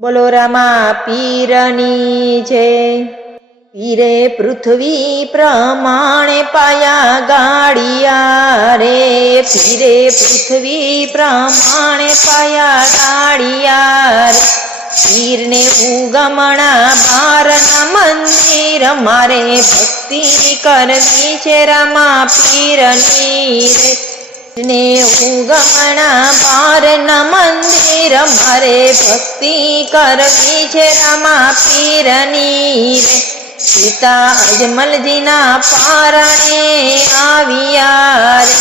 બોલો રામા પીરની છે। પીરે પૃથ્વી પ્રમાણે પાયા ગાડિયા રે, પીરે પૃથ્વી પ્રમાણે પાયા ગાડિયા રે। પીરને ઉગમણા બારના મંદિર મારે ભક્તિ કરવી છે રામા પીરની રે। ને ઉગમણા બારના મંદિર મારે ભક્તિ કરવી છે રામા પીરની રે। સીતા અજમલજીના પારણે આવ્યા રે,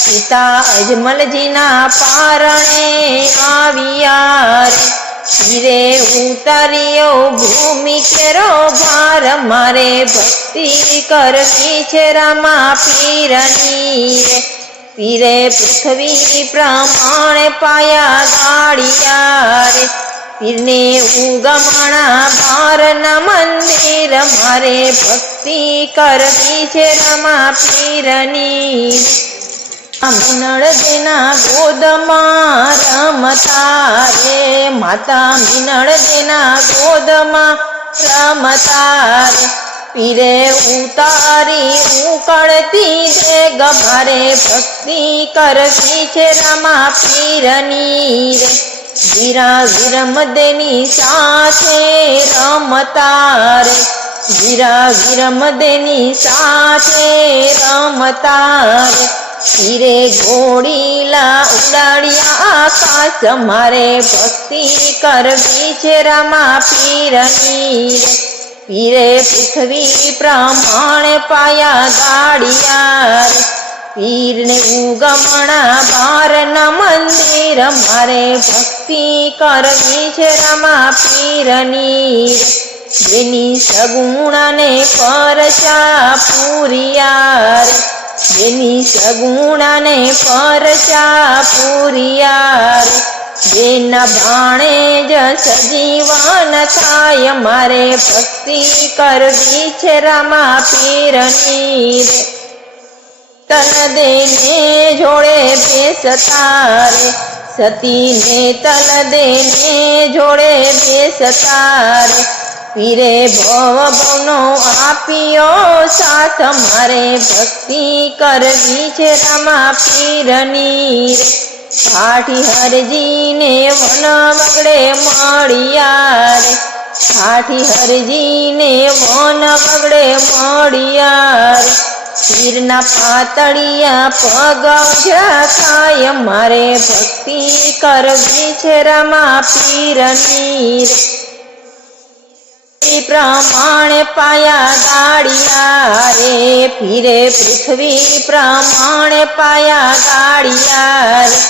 સીતા અજમલજીના પારણે આવ્યા રે। પીરે ઉતાર્યો ભૂમિ કેરો ભાર મારે ભક્તિ કરવી છે રામા પીરની રે। પીરે પૃથ્વી પ્રમાણે પાયા ગાડિયા રે, પીરને ઉગમણા બારના મંદિર મારે ભક્તિ કરવી છે રામા પીરની રે। મીનળ દેના ગોદમાં રમતા રે, માતા મીનળ દેના ગોદમાં રમતા રે। પીરે ઉતારી ઉકળતી દેગ મારે ભક્તિ કરવી છે રામા પીરની રે। વીરા વીરમદેની સાથે રમતા રે, વીરા વીરમદેની સાથે રમતા રે। પીરે ઘોડીલા ઉડાડ્યા આકાશ મારે ભક્તિ કરવી છે રામા પીરની રે। પીરે પૃથ્વી પ્રમાણે પાયા ગાડિયા રે, પીરને ઉગમણા બારના મંદિર મારે ભક્તિ કરવી છે રામા પીરની રે। જેની સગુણાને પરચા પૂરિયા રે, જેની સગુણાને પરચા પૂરિયા રે। જેના ભાણે જ સજીવન થાય મારે ભક્તિ કરવી છે રામા પીરની રે। તન દેને જોડે બેસતા રે, સતીને તલ દેને જોડે બેસતા રે। પીરે ભવ ભવનો આપ્યો સાથ મારે ભક્તિ કરવી છે રામા પીરની રે। ઠાઠી હરજીને વન વગડે મળ્યા રે, ઠાઠી હરજીને વન વગડે મળ્યા રે। પીરના પાતળિયા પગ ઝાખાય મારે ભક્તિ કરવી છે રામા પીરની રે। પ્રમાણે પાયા ગાડિયા રે, પીરે પૃથ્વી પ્રમાણે પાયા ગાડિયા રે।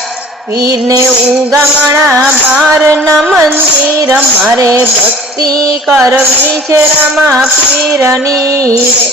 પીરને ઉગમણા બારના મંદિર મારે ભક્તિ કરવી છે રામા પીરની રે।